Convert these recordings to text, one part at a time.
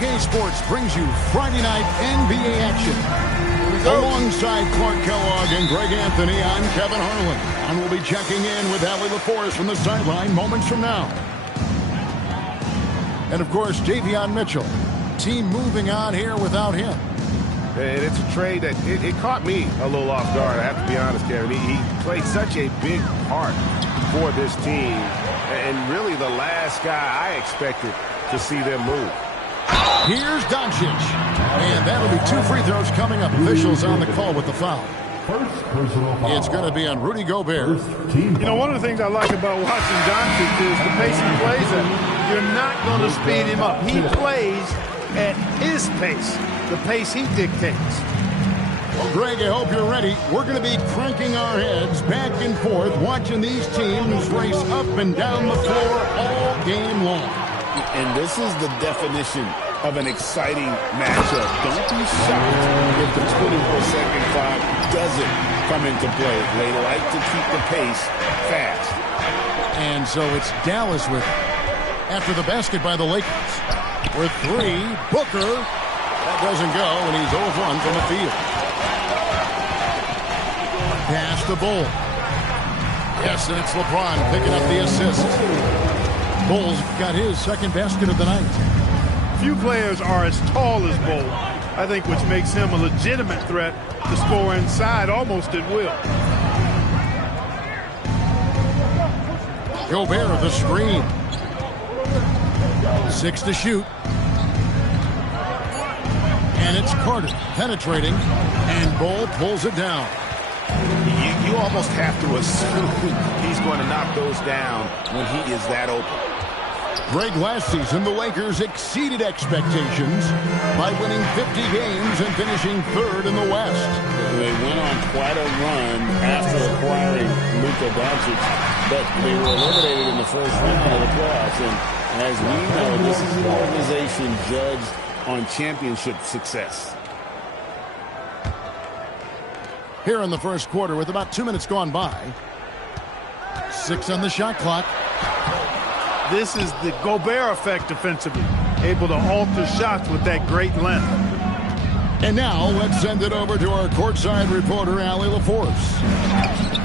2K Sports brings you Friday night NBA action. Alongside Clark Kellogg and Greg Anthony, I'm Kevin Harlan. And we'll be checking in with Allie LaForest from the sideline moments from now. And, of course, Davion Mitchell. Team moving on here without him. And it's a trade that it caught me a little off guard, I have to be honest, Kevin. He played such a big part for this team. And really the last guy I expected to see them move. Here's Doncic. And that'll be 2 free throws coming up. Officials on the call with the foul. It's going to be on Rudy Gobert. You know, one of the things I like about watching Doncic is the pace he plays at. You're not going to speed him up. He plays at his pace, the pace he dictates. Well, Greg, I hope you're ready. We're going to be cranking our heads back and forth, watching these teams race up and down the floor all game long. And this is the definition of an exciting matchup. Don't be shocked if the 24-second clock doesn't come into play. They like to keep the pace fast. And so it's Dallas with it. After the basket by the Lakers. With 3, Booker. That doesn't go, and he's 0 of 1 from the field. Pass to Bull. Yes, and it's LeBron picking up the assist. Bull's got his second basket of the night. Few players are as tall as Bull, I think, which makes him a legitimate threat to score inside almost at will. Gobert the screen. 6 to shoot. And it's Carter penetrating. And Bull pulls it down. You almost have to assume he's going to knock those down when he is that open. Greg, last season, the Lakers exceeded expectations by winning 50 games and finishing 3rd in the West. They went on quite a run after acquiring Luka Doncic, but they were eliminated in the first round of the playoffs. And as we know, this is an organization judged on championship success. Here in the first quarter with about 2 minutes gone by. 6 on the shot clock. This is the Gobert effect defensively. Able to alter shots with that great length. And now let's send it over to our courtside reporter, Allie LaForest.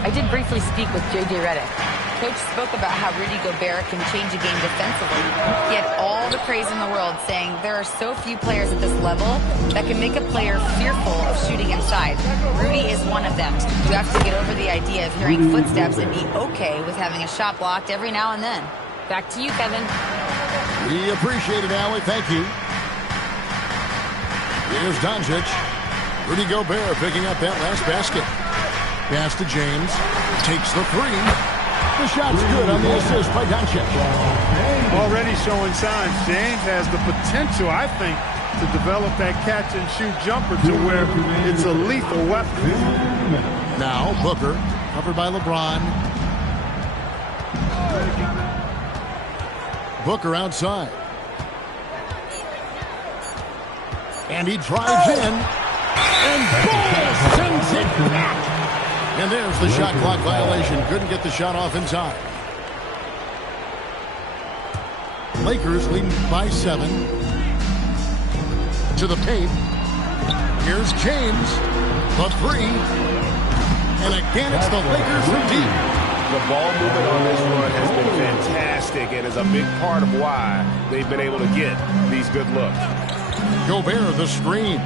I did briefly speak with J.J. Redick. Coach spoke about how Rudy Gobert can change a game defensively. He had all the praise in the world, saying there are so few players at this level that can make a player fearful of shooting inside. Rudy is one of them. You have to get over the idea of hearing footsteps and be okay with having a shot blocked every now and then. Back to you, Kevin. We appreciate it, Allie. Thank you. Here's Doncic. Rudy Gobert picking up that last basket. Pass to James. Takes the 3. The shot's good on the assist by Doncic. Already showing signs. James has the potential, I think, to develop that catch-and-shoot jumper to where it's a lethal weapon. Now Booker, covered by LeBron. Booker outside. And he drives in. And Bull sends it back. And there's the shot clock violation. Couldn't get the shot off in time. Lakers leading by 7. To the paint. Here's James. The 3. And again, it's the Lakers from deep. The ball movement on this run has been fantastic and is a big part of why they've been able to get these good looks. Gobert the screen.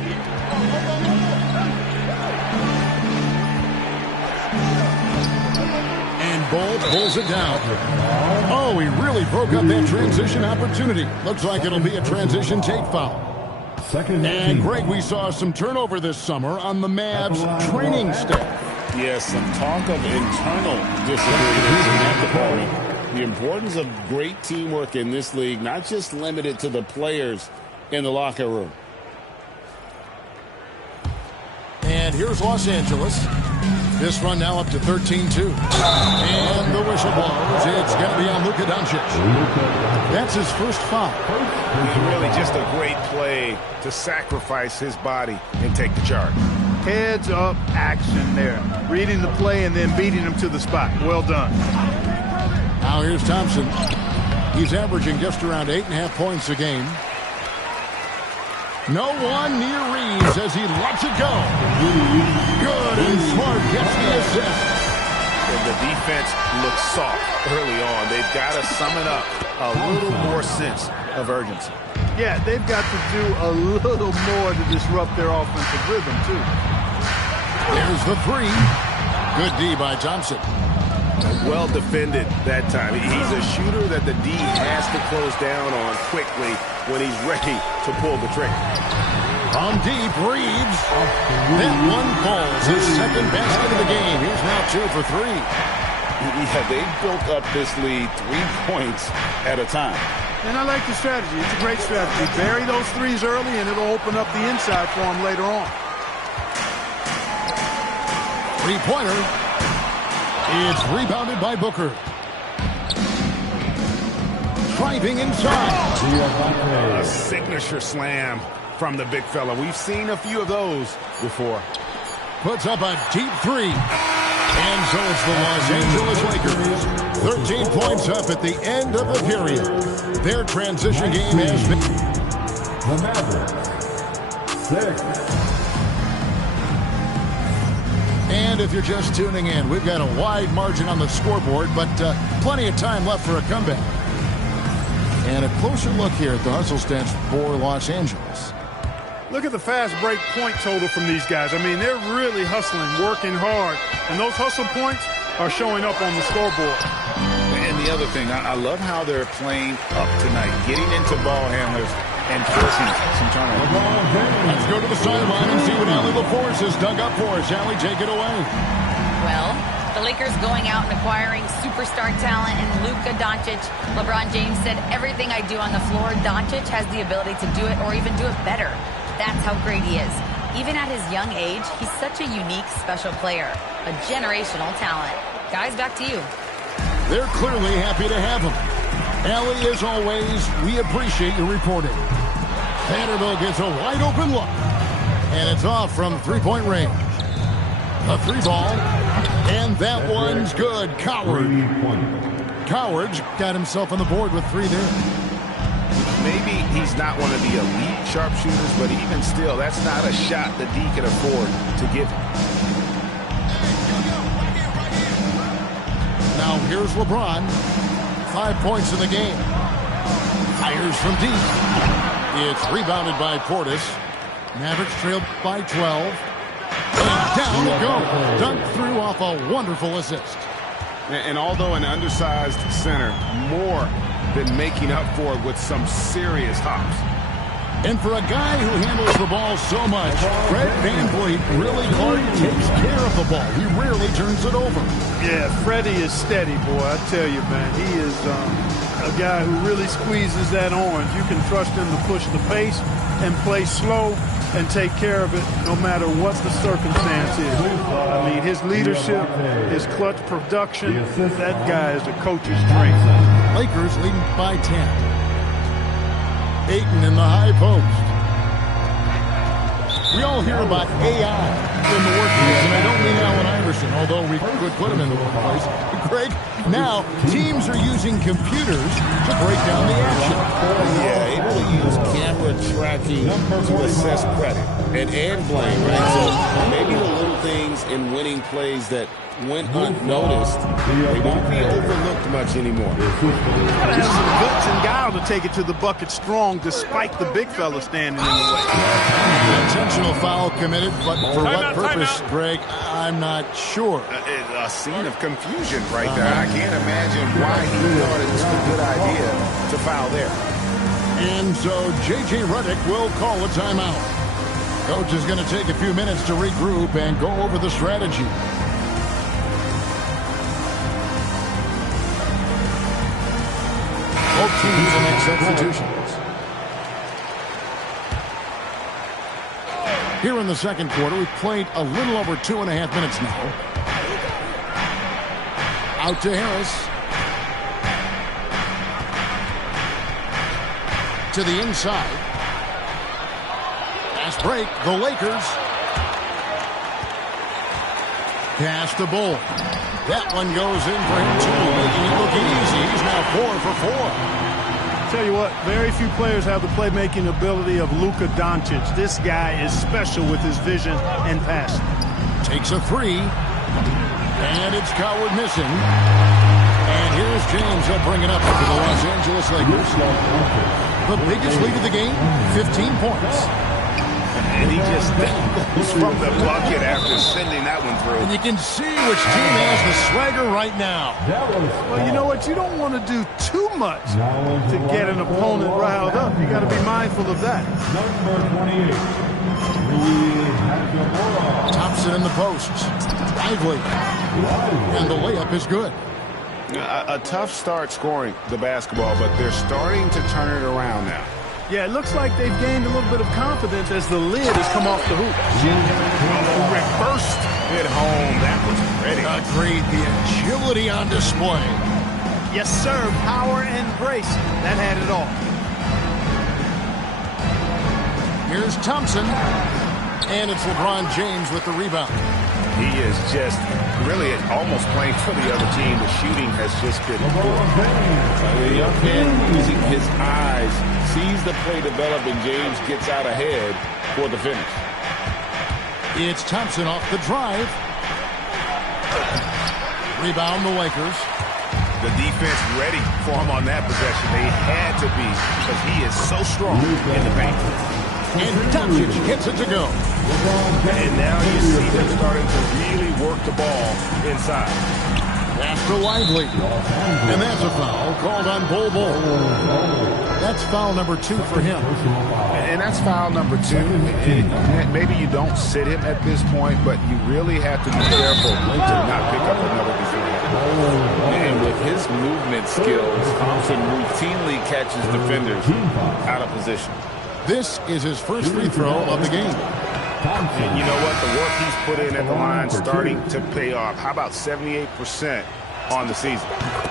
And Bull pulls it down. Oh, he really broke up that transition opportunity. Looks like it'll be a transition take foul. And Greg, we saw some turnover this summer on the Mavs training staff. Yes, some talk of internal disagreements in that department. The importance of great teamwork in this league, not just limited to the players in the locker room. And here's Los Angeles. This run now up to 13-2. And the whistle blows. It's going to be on Luka Doncic. That's his first foul. Really just a great play to sacrifice his body and take the charge. Heads-up action there. Reading the play and then beating him to the spot. Well done. Now here's Thompson. He's averaging just around 8.5 points a game. No one near Reeves as he lets it go. Good, and Smart gets the assist. And the defense looks soft early on. They've got to summon up a little more sense of urgency. Yeah, they've got to do a little more to disrupt their offensive rhythm, too. There's the three. Good D by Thompson. Well defended that time. He's a shooter that the D has to close down on quickly when he's ready to pull the trigger. From deep, Reeves. That one falls, his second basket of the game. He's now 2 for 3. Yeah, they built up this lead 3 points at a time. And I like the strategy. It's a great strategy. Bury those threes early, and it'll open up the inside for them later on. Three-pointer. It's rebounded by Booker. Driving inside. A signature slam from the big fella. We've seen a few of those before. Puts up a deep three. And so it's the Los Angeles Lakers. 13 points up at the end of the period. Their transition game has been... The Mavericks, 6. And if you're just tuning in, we've got a wide margin on the scoreboard, but plenty of time left for a comeback. And a closer look here at the hustle stats for Los Angeles. Look at the fast break point total from these guys. I mean, they're really hustling, working hard. And those hustle points are showing up on the scoreboard. And the other thing, I love how they're playing up tonight, getting into ball handlers and forcing some turnovers. Let's go to the sideline and see what Allie LaForce has dug up for us. Allie, take it away. Well, the Lakers going out and acquiring superstar talent in Luka Doncic. LeBron James said, everything I do on the floor, Doncic has the ability to do it or even do it better. That's how great he is. Even at his young age, he's such a unique, special player. A generational talent. Guys, back to you. They're clearly happy to have him. Allie, as always, we appreciate your reporting. Vanderbilt gets a wide-open look. And it's off from three-point range. A three ball. And that one's good. Coward's got himself on the board with 3 there. Maybe he's not one of the elite sharpshooters, but even still, that's not a shot the D can afford to give him. Now here's LeBron. 5 points in the game. Fires from deep. It's rebounded by Portis. Mavericks trailed by 12. And down it goes. Dunked through off a wonderful assist. And although an undersized center, more than making up for it with some serious hops. And for a guy who handles the ball so much, Fred VanVleet really hard takes care of the ball. He rarely turns it over. Yeah, Freddie is steady, boy. I tell you, man, he is a guy who really squeezes that orange. You can trust him to push the pace and play slow and take care of it no matter what the circumstance is. I mean, his leadership, his clutch production, that guy is a coach's dream. Lakers leading by 10. Ayton in the high post. We all hear about AI in the workplace, and I don't mean Allen Iverson, although we could put him in the workplace. Greg, now teams are using computers to break down the action. Yeah, able to use camera tracking to assess credit and blame, right? So maybe the little things in winning plays that went unnoticed, they won't be overlooked much anymore. Gotta have some guts and guile to take it to the bucket strong despite the big fella standing in the way. Intentional foul committed, but for what purpose, Greg, I'm not sure. A scene of confusion right there. I can't imagine why he thought it was a good idea to foul there. And so J.J. Redick will call a timeout. Coach is going to take a few minutes to regroup and go over the strategy. Both teams will make substitutions. Here in the second quarter, we've played a little over 2.5 minutes now. Out to Harris. To the inside. Fast break, the Lakers. Pass to Bull. That one goes in for him, too, making it look easy. He's now 4 for 4. Tell you what, very few players have the playmaking ability of Luka Doncic. This guy is special with his vision and passing. Takes a three. And it's Coward missing. And here's James. He'll bring it up for the Los Angeles Lakers. The biggest lead of the game, 15 points. And he just goes from the bucket after sending that one through. And you can see which team has the swagger right now. Well, you know what? You don't want to do too much to get an opponent riled up. You got to be mindful of that. Number 28. Thompson in the post. Lively. And the layup is good. A tough start scoring the basketball, but they're starting to turn it around now. Yeah, it looks like they've gained a little bit of confidence as the lid has come off the hoop. Reversed it home. That was pretty. Agreed. The agility on display. Yes, sir. Power and grace. That had it all. Here's Thompson. And it's LeBron James with the rebound. He is just really almost playing for the other team. The shooting has just been poor. The young man using his eyes sees the play develop, and James gets out ahead for the finish. It's Thompson off the drive. Rebound the Lakers. The defense ready for him on that possession. They had to be because he is so strong in the paint. And Doncic gets it to go. And now you see them starting to really work the ball inside. After Lively. And that's a foul called on Bol Bol. That's foul number 2 for him. And that's foul number 2. Maybe you don't sit him at this point, but you really have to be careful to not pick up another defender. And with his movement skills, Thompson routinely catches defenders out of position. This is his first free throw of the game. And you know what? The work he's put in at the line starting to pay off. How about 78% on the season?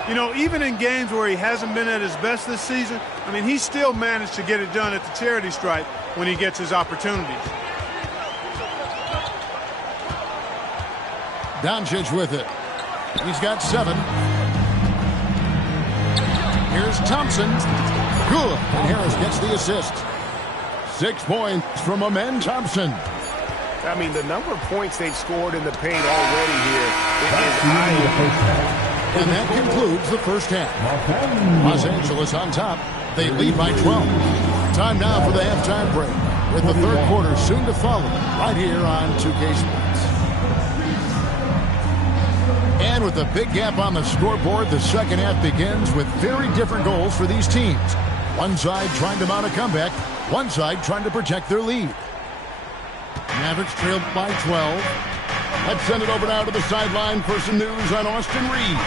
You know, even in games where he hasn't been at his best this season, I mean, he still managed to get it done at the charity stripe when he gets his opportunities. Doncic with it. He's got 7. Here's Thompson. Good. And Harris gets the assist. 6 points from Amen Thompson. I mean, the number of points they've scored in the paint already here, it is eye-opening. And that concludes the first half. Los Angeles on top. They lead by 12. Time now for the halftime break, with the third quarter soon to follow right here on 2K Sports. And with a big gap on the scoreboard, the second half begins with very different goals for these teams. One side trying to mount a comeback, one side trying to protect their lead. Mavericks trailed by 12. Let's send it over now to the sideline for some news on Austin Reeves.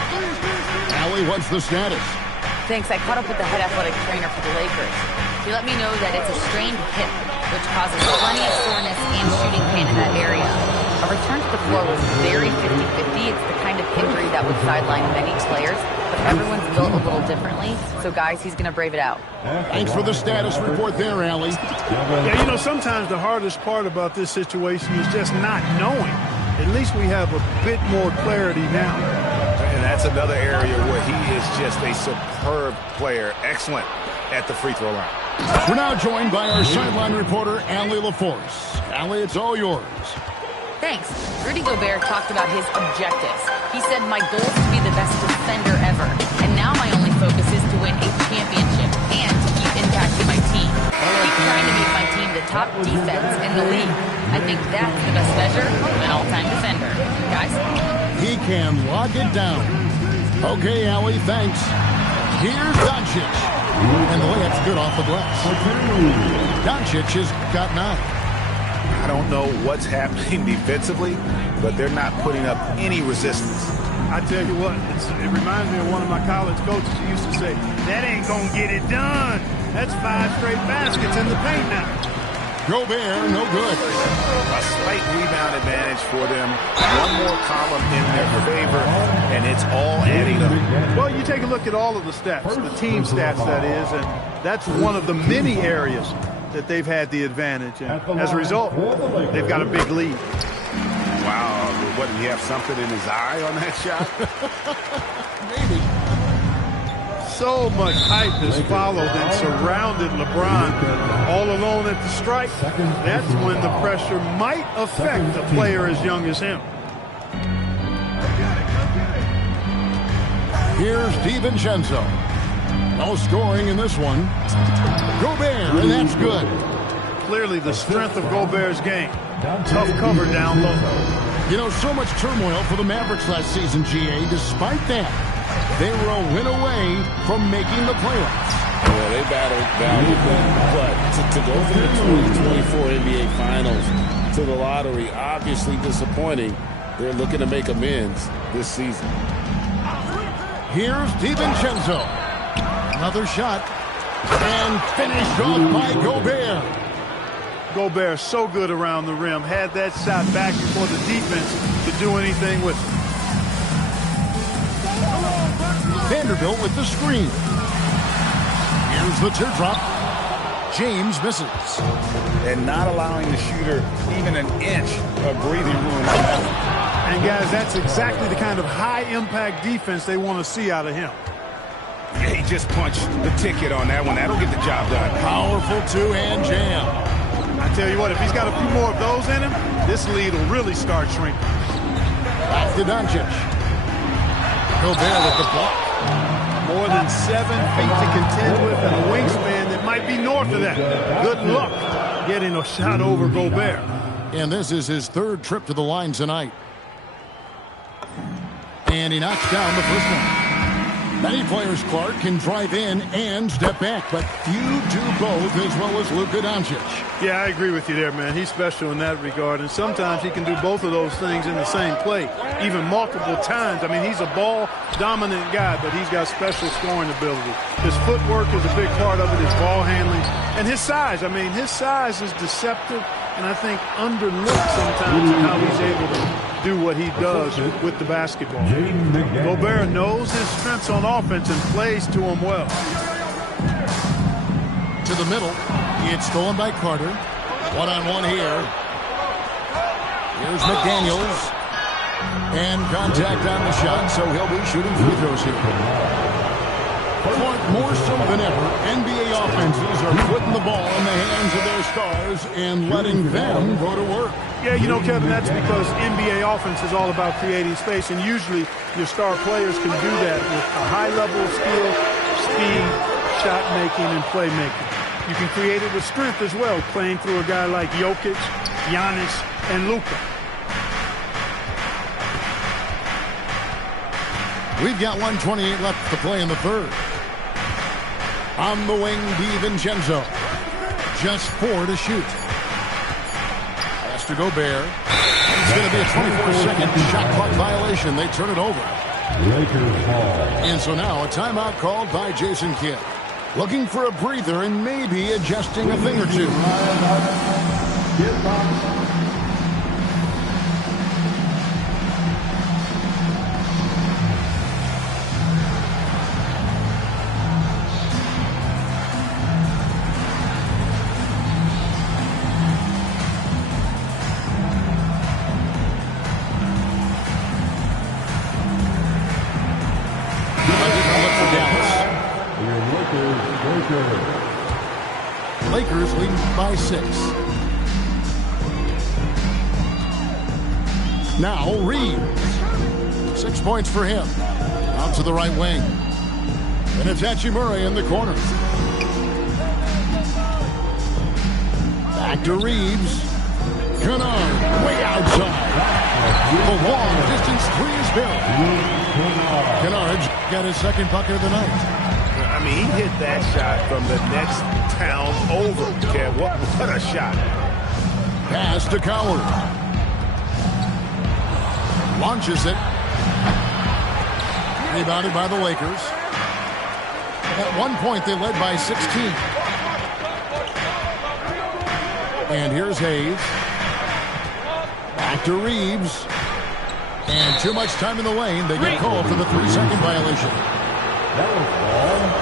Allie, what's the status? Thanks. I caught up with the head athletic trainer for the Lakers. He let me know that it's a strained hip, which causes plenty of soreness and shooting pain in that area. A return to the floor was very 50-50. It's the kind of injury that would sideline many players, but everyone's built a little differently. So, guys, he's going to brave it out. Thanks for the status report there, Allie. Yeah, you know, sometimes the hardest part about this situation is just not knowing. At least we have a bit more clarity now. And that's another area where he is just a superb player. Excellent at the free throw line. We're now joined by our sideline reporter, Allie LaForce. Allie, it's all yours. Thanks. Rudy Gobert talked about his objectives. He said, my goal is to be the best defender ever. And now my only focus is to win a championship and to keep impacting my team. Keep trying to make my team the top defense in the league. I think that's the best measure of an all-time defender. Guys? He can lock it down. Okay, Allie, thanks. Here's Doncic. And the layup's good off the glass. Doncic has got 9. I don't know what's happening defensively, but they're not putting up any resistance. I tell you what, it reminds me of one of my college coaches who used to say, that ain't going to get it done. That's 5 straight baskets in the paint now. Gobert, no good. A slight rebound advantage for them. One more column in their favor, and it's all adding up. Well, you take a look at all of the stats, the team stats, that is, and that's one of the many areas that they've had the advantage. And as a result, they've got a big lead. Wow. What, did he have something in his eye on that shot? Maybe. So much hype has followed and surrounded LeBron all alone at the stripe. That's when the pressure might affect a player as young as him. Here's DiVincenzo. No scoring in this one. Gobert, and that's good. Clearly the strength of Gobert's game. Tough cover down low. You know, so much turmoil for the Mavericks last season, GA. Despite that, they were a win away from making the playoffs. Well, they battled valiantly, but to go from the 2024 NBA Finals to the lottery, obviously disappointing. They're looking to make amends this season. Here's DiVincenzo. Another shot. And finished off by Gobert. Gobert so good around the rim. Had that shot back before the defense could do anything with it. Vanderbilt with the screen. Here's the teardrop. James misses. And not allowing the shooter even an inch of breathing room. And guys, that's exactly the kind of high-impact defense they want to see out of him. He just punched the ticket on that one. That'll get the job done. Powerful two-hand jam. I tell you what, if he's got a few more of those in him, this lead will really start shrinking. Back to Doncic. Gobert with the block. More than 7 feet to contend with and a wingspan that might be north of that. Good luck getting a shot over Gobert. And this is his third trip to the line tonight. And he knocks down the first one. Many players, Clark, can drive in and step back, but few do both as well as Luka Doncic. Yeah, I agree with you there, man. He's special in that regard, and sometimes he can do both of those things in the same play, even multiple times. I mean, he's a ball-dominant guy, but he's got special scoring ability. His footwork is a big part of it, his ball handling, and his size. I mean, his size is deceptive, and I think underlooked sometimes in how he's able to do what he does with the basketball. Gobert knows his strengths on offense and plays to them well. To the middle. It's stolen by Carter. One-on-one here. Here's McDaniels. And contact on the shot, so he'll be shooting free throws here. Clark, more so than ever, NBA offenses are putting the ball in the hands of their stars and letting them go to work. Yeah, you know, Kevin, that's because NBA offense is all about creating space, and usually your star players can do that with a high level of skill, speed, shot making, and playmaking. You can create it with strength as well, playing through a guy like Jokic, Giannis, and Luka. We've got 1:28 left to play in the third. On the wing, DiVincenzo. Just 4 to shoot. Pass to Gobert. It's going to be a 24-second shot clock violation. They turn it over. And so now a timeout called by Jason Kidd. Looking for a breather and maybe adjusting a thing or two. Lakers lead by 6. Now Reeves. 6 points for him. Out to the right wing. And it's Hachimura in the corner. Back to Reeves. Kennard way outside. The long distance 3 is good. Kennard got his second bucket of the night. I mean, he hit that shot from the next town over. Kev, what a shot. Pass to Coward. Launches it. Rebounded by the Lakers. At one point, they led by 16. And here's Hayes. Back to Reeves. And too much time in the lane. They get called for the 3-second violation. That was ball.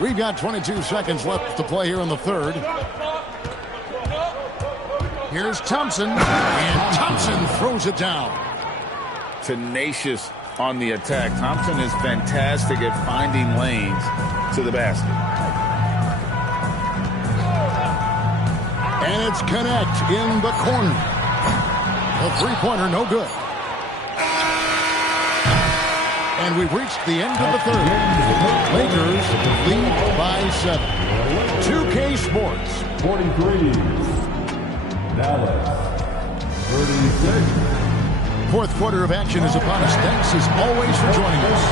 We've got 22 seconds left to play here in the third. Here's Thompson, and Thompson throws it down. tenacious on the attack. Thompson is fantastic at finding lanes to the basket. And it's Connect in the corner. A three-pointer, no good. And we've reached the end of the third. Lakers lead by 7. 2K Sports. 43. Dallas. 36. Fourth quarter of action is upon us. Thanks as always for joining us.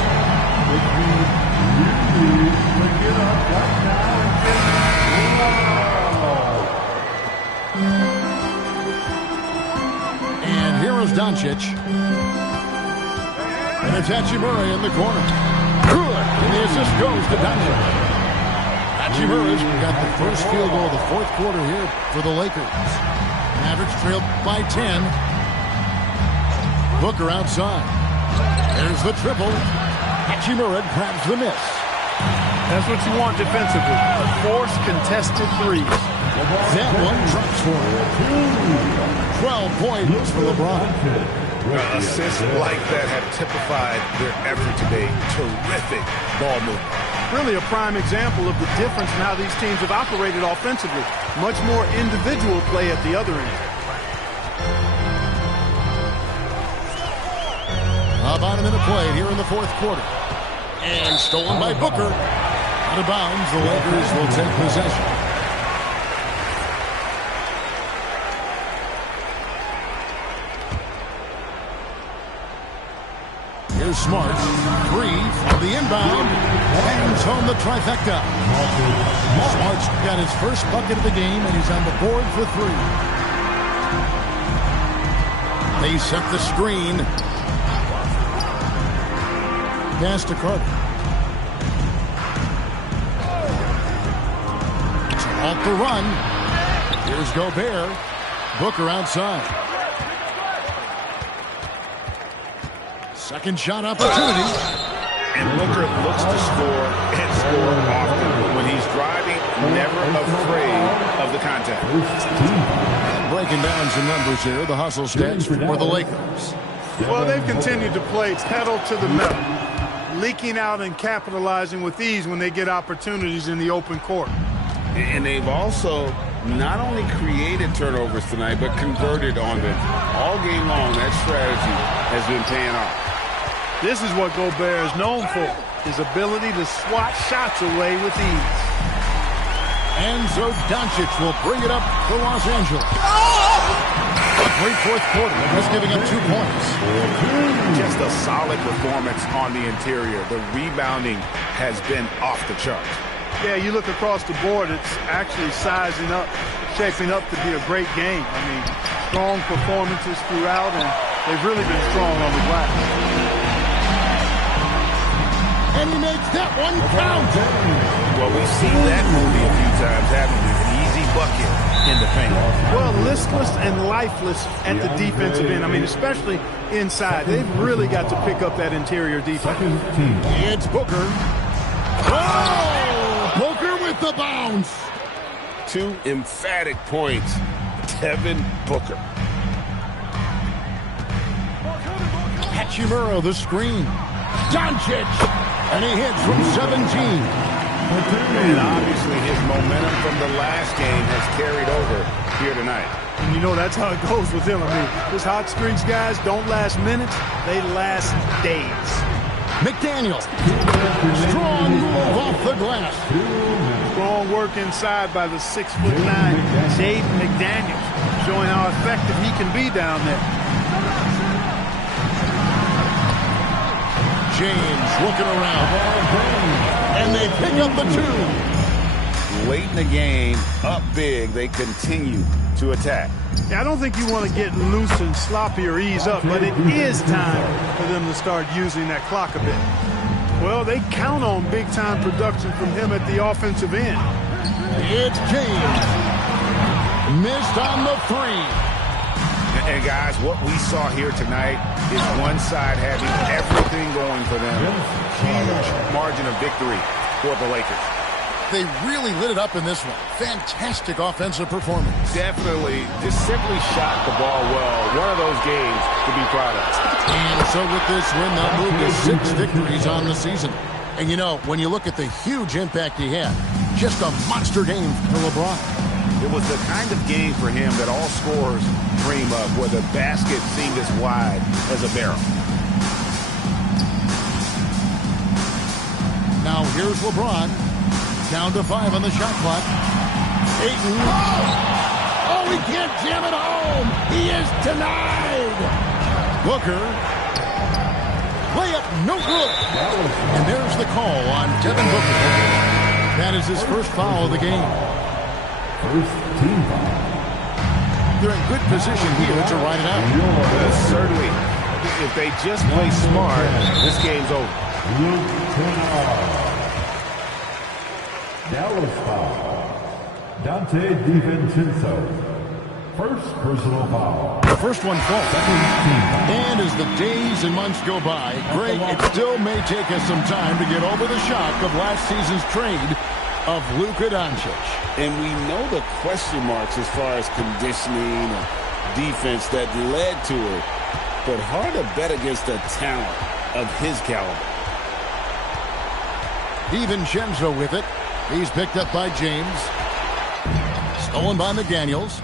And here is Doncic. And it's Hachimura in the corner. Good. And the assist goes to Doncic. Hachimura's got the first field goal of the fourth quarter here for the Lakers. Mavericks trailed by 10. Booker outside. There's the triple. Hachimura grabs the miss. That's what you want defensively. Force contested threes. That one drops for him. 12 points for LeBron. Assists like that have typified their effort today. Terrific ball movement. Really a prime example of the difference in how these teams have operated offensively. Much more individual play at the other end. About a minute played here in the fourth quarter. And stolen by Booker. Out of bounds, the Lakers will take possession. Here's Smart. 3 from the inbound. Hands home the trifecta. Smart's got his first bucket of the game, and he's on the board for 3. They set the screen. Pass to Carter. Off the run. Here's Gobert. Booker outside. Second shot opportunity. And Booker looks to score and score often. When he's driving, never afraid of the contact. And breaking down some numbers here. The hustle stats for the Lakers. Well, they've continued to play pedal to the metal. Leaking out and capitalizing with ease when they get opportunities in the open court. And they've also not only created turnovers tonight, but converted on them. All game long, that strategy has been paying off. This is what Gobert is known for, his ability to swat shots away with ease. And so Doncic will bring it up for Los Angeles. A great fourth quarter, just giving up 2 points. Just a solid performance on the interior. The rebounding has been off the charts. Yeah, you look across the board, it's actually sizing up, shaping up to be a great game. I mean, strong performances throughout, and they've really been strong on the glass. And he makes that one count. Well, we've seen that movie a few times, haven't we? An easy bucket in the paint. Well, listless and lifeless at the defensive end. I mean, especially inside. They've really got to pick up that interior defense. It's Booker. Oh! Booker with the bounce. 2 emphatic points. Devin Booker. Hachimura the screen. Doncic. And he hits from 17. And obviously his momentum from the last game has carried over here tonight. And you know that's how it goes with him. I mean, his hot streaks, guys, don't last minutes. They last days. McDaniel. Strong move off the glass. Strong work inside by the 6'9" Jaden McDaniels, showing how effective he can be down there. James looking around. And they pick up the 2. Late in the game, up big, they continue to attack. Yeah, I don't think you want to get loose and sloppy or ease up, but it is time for them to start using that clock a bit. Well, they count on big-time production from him at the offensive end. It's James. Missed on the 3. And guys, what we saw here tonight is one side having everything going for them. Huge margin of victory for the Lakers. They really lit it up in this one. Fantastic offensive performance. Definitely. Just simply shot the ball well. One of those games to be proud of. And so with this win, they'll move to 6 victories on the season. And, you know, when you look at the huge impact he had, just a monster game for LeBron. It was the kind of game for him that all scorers dream of, where the basket seemed as wide as a barrel. Now here's LeBron. Down to 5 on the shot clock. Ayton. Oh, he can't jam it home. He is denied. Booker. Layup, no good. And there's the call on Devin Booker. That is his first foul of the game. First team foul. They're in good position here to ride it out. Certainly. If they just play smart, this game's over. Dallas foul. Dante DiVincenzo. First personal foul. The first one falls. And as the days and months go by, Greg, it still may take us some time to get over the shock of last season's trade of Luka Doncic. And we know the question marks as far as conditioning and defense that led to it. But hard to bet against a talent of his caliber. DiVincenzo with it. He's picked up by James. Stolen by McDaniels.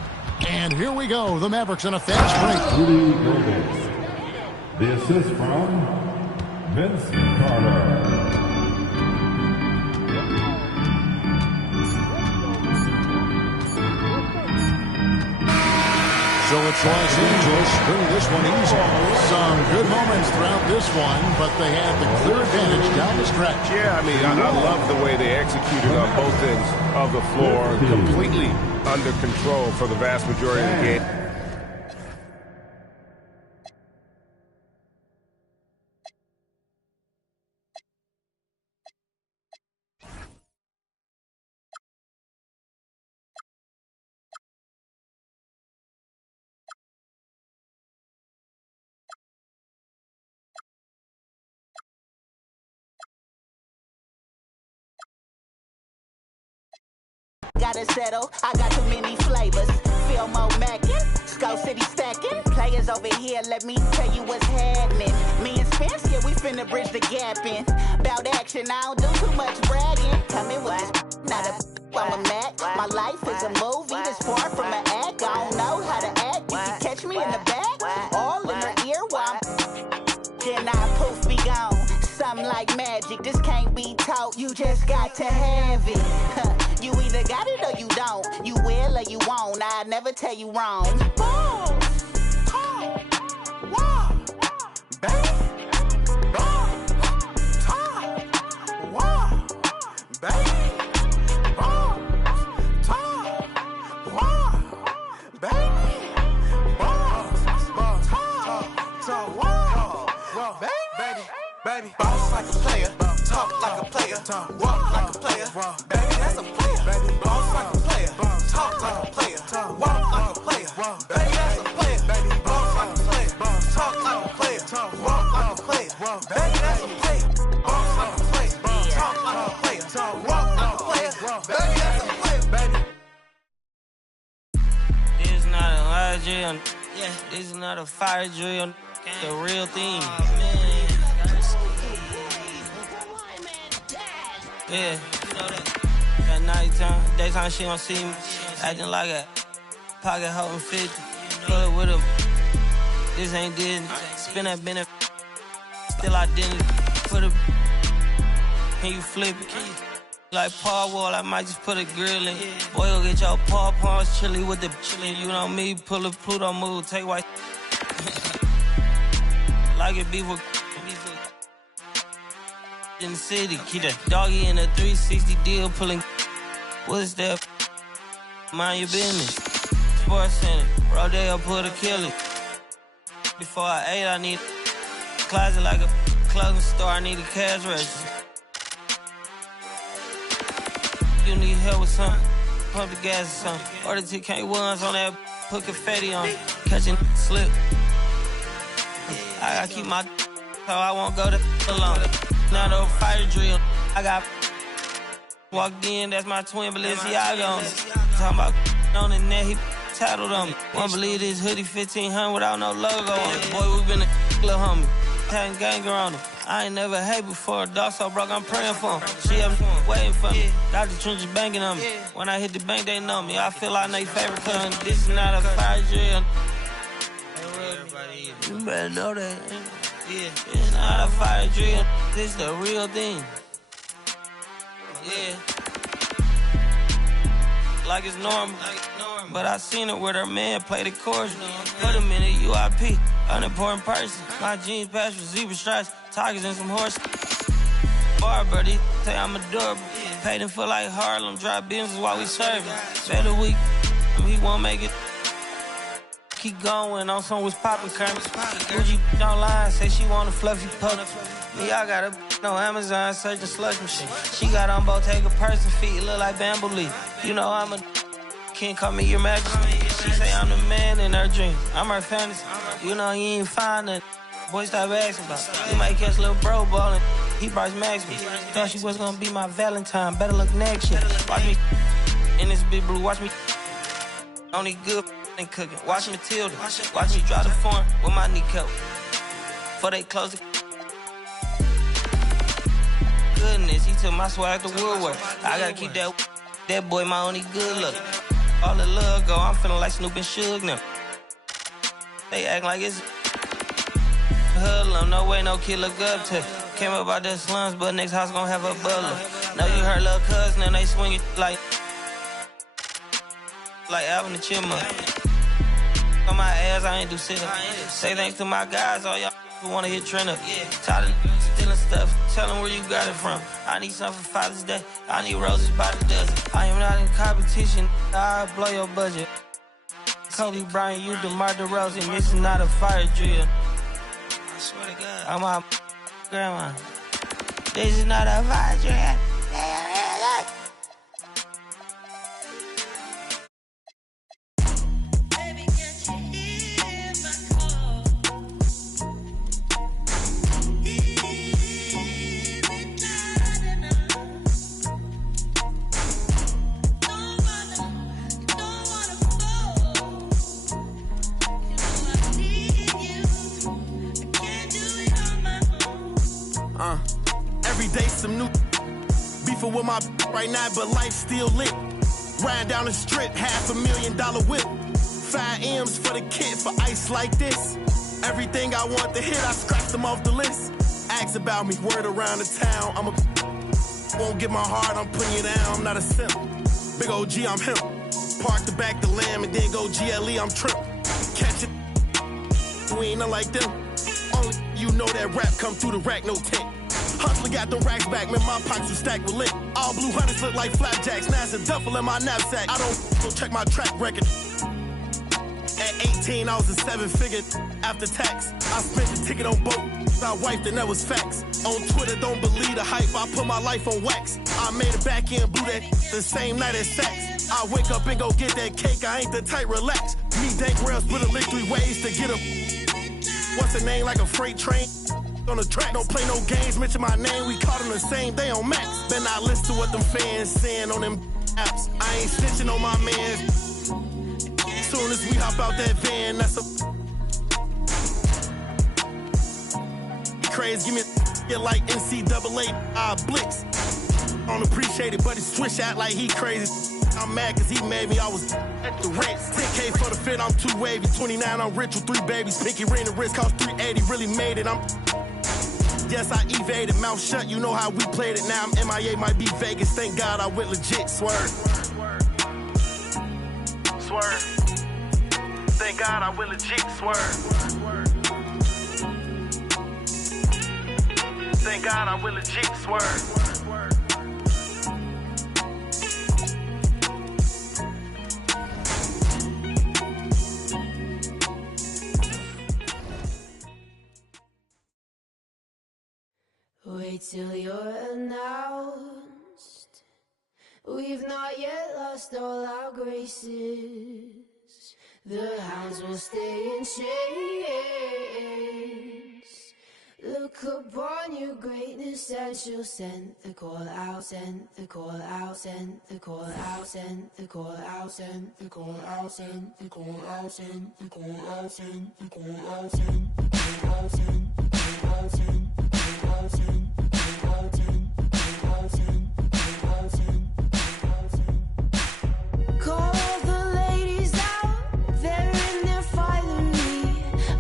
And here we go. The Mavericks on a fast break. Rudy Gobert. The assist from Vince Carter. So it's Los Angeles through this one easy. Some good moments throughout this one, but they had the clear advantage down the stretch. Yeah, I mean, I love the way they executed on both ends of the floor. Completely under control for the vast majority of the game. Gotta settle, I got too many flavors. Feel more mackin', Skull City stacking. Players over here, let me tell you what's happening. Me and Spence, yeah, we finna bridge the gap in. Bout action, I don't do too much bragging. Coming with this, not a I'm a Mac. My life is a movie that's far from an act. I don't know how to act. You can catch me in the back, all in her ear while then I poof be gone. Something like magic, this can't be taught. You just got to have it. You either got it or you don't. You will or you won't. I never tell you wrong. Boom! Oh! Wow! Bang! Boom! Time! Wow! Bang! Boom! Time! Wow! Bang! Boom! Time! Wow! Bang! Baby, bounce like a player, talk like a player, walk like a player. Baby, that's a player. Baby, bounce like a player, talk like a player, walk like a player. Baby, that's a player. Baby, bounce like a player, talk like a player, walk like a player. Baby, that's a player. Bounce like a player, talk like a player, walk like a player. Baby, that's a player. Baby. This is not a lie drill. Yeah, this is not a fire drill. The real thing. Yeah, you know that. At nighttime, daytime she don't see me. Acting like a pocket holding 50. Pull it with her. This ain't Disney. Spin that benefit. Still identity. Put a. Can you flip it? Like Paul Wall, I might just put a grill in. Boy, go get your paw paws chili with the chili. You know me, pull a Pluto move, take white. Like it beef with. In the city, keep that doggy in a 360 deal, pulling. What's that? Mind your business. Sports Center, Rodeo put a kill it. Before I ate, I need a closet like a clothing store. I need a cash register. You need help with something? Pump the gas or something. Order TK1s on that, put confetti on. Catching slip. I gotta keep my so I won't go to alone. Not a fire drill. I got walked in, that's my twin Balenciaga on it. Talking about on the net, he tattled on me. Won't believe this hoodie 1500 without no logo on it. Boy, we been a little homie. Having ganger on him. I ain't never hate before. Dog so broke, I'm praying for him. She up waiting for me. Dr. Trench banking on me. When I hit the bank, they know me. I feel like they favorite cousin. This is not a fire drill. You better know that. Yeah, it's not a fire drill. This is the real thing. Yeah. Like it's normal. But I seen her with her man play the chorus. Put him in a UIP, unimportant person. My jeans patch with zebra stripes, tigers and some horses. Bar buddy, say I'm adorable. Paid him for like Harlem, drive business while we serving. Better week, he won't make it. Keep going on some was popping currents. Gucci online, say she want a fluffy pup. Me, I got a no Amazon searching slush machine. She got on Bottega person feet, look like bamboo leaf. You know I'm a can't call me your majesty. She say I'm the man in her dreams. I'm her fantasy. You know you ain't find nothing. Boy, stop asking about it. You might catch a little bro ballin'. He Bryce Maxby. Thought she was gonna be my Valentine. Better look next year. Watch me in this big blue. Watch me only good and cooking. Watch Matilda. Watch me drive the form with my kneecap. Before they close the goodness, he took my swag to Woodward. I gotta keep that boy my only good look. All the love go, I'm feeling like Snoop and Suge now. They act like it's hoodlum, no way no kid look up to. Came up out the slums, but next house gon' have a butler. Know you heard little cousin and they swing it like Alvin the Chipmunk. On my ass, I ain't do sit up. Say thanks to my guys, all y'all who wanna hit trend up. Tired of stealing stuff, tell them where you got it from. I need something for Father's Day, I need roses by the dozen. I am not in competition, I'll blow your budget. Kobe Bryant, you DeMar DeRozan, this is not a fire drill. I swear to God, I'm my grandma. This is not a fire drill. Every day some new beefing with my right now, but life still lit. Riding down the strip, $500,000 whip. 5 M's for the kid for ice like this. Everything I want to hit, I scratched them off the list. Ask about me, word around the town. Won't get my heart, I'm putting you down. I'm not a simp. Big OG, I'm him. Park the back the lamb and then go GLE, I'm trimp. Catch it, we ain't nothing like them. Only you know that rap come through the rack, no tent. Hustler got them racks back, man, my pockets were stacked with lit. All blue hunters look like flapjacks, now it's a duffel in my knapsack. I don't go check my track record. At 18, I was a 7-figure after tax. I spent the ticket on boat, I wiped and that was facts. On Twitter, don't believe the hype, I put my life on wax. I made it back in, blew that the same night as sex. I wake up and go get that cake, I ain't the type, relax. Me, Dank Rails, put a lick 3 ways to get a. What's the name like a freight train? On the track, don't play no games, mention my name, we caught them the same day on Max. Then I listen to what them fans saying on them apps. I ain't snitching on my mans. Soon as we hop out that van, that's a crazy, give me a like NCAA, I blitz. Don't appreciate it, but he switch out like he crazy. I'm mad cause he made me, I was at the Ritz. 10K for the fit, I'm too wavy. 29, I'm rich with 3 babies. Pinky ring, the wrist cost 380, really made it. Yes, I evaded, mouth shut, you know how we played it. Now I'm MIA, might be Vegas, thank God I went legit, swerve. Swerve. Thank God I went legit, swerve. Thank God I went legit, swerve. Wait till you're announced. We've not yet lost all our graces. The hounds will stay in chains. Look upon your greatness. said she'll send the call out, send the call out, send the call out, send the call out, send the call out, send the call out, send the call out, send the call out, send the call out, send the call out, send the call out, send the call out, send the call out, send the call out, send the call out, send. Call all the ladies out, they're in their finery.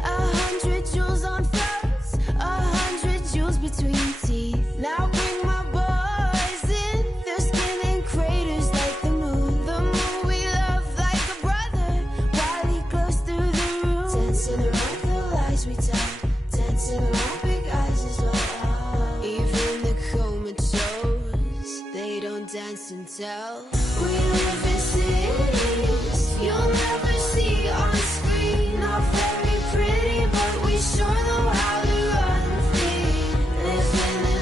100 jewels on throats, 100 jewels between teeth. Now bring my boys in, they're skinning craters like the moon. The moon we love like a brother, while he glows through the room. Dancing around the lies we tell, dancing around big eyes as well. Even the comatose, they don't dance and tell. We live in cities you'll never see on screen. Not very pretty, but we sure know how to run free. Living in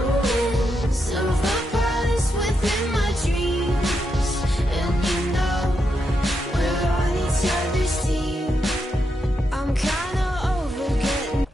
ruins of a palace within my dreams. And you know, we're on each other's team. I'm kinda over getting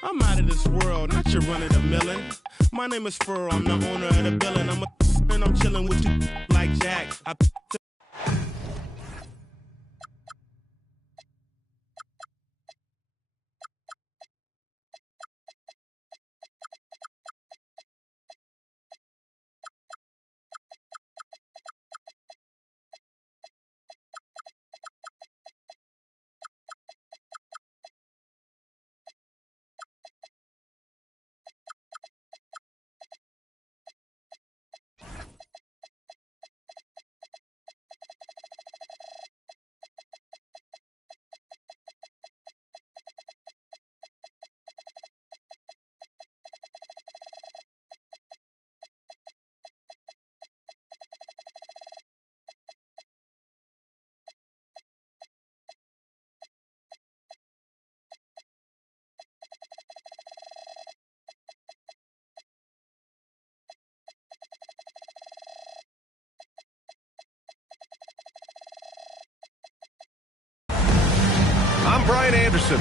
I'm out of this world, not your run of the millin'. My name is Furrow, I'm the owner of the building. And I'm chilling with you like Jack. I I'm Brian Anderson.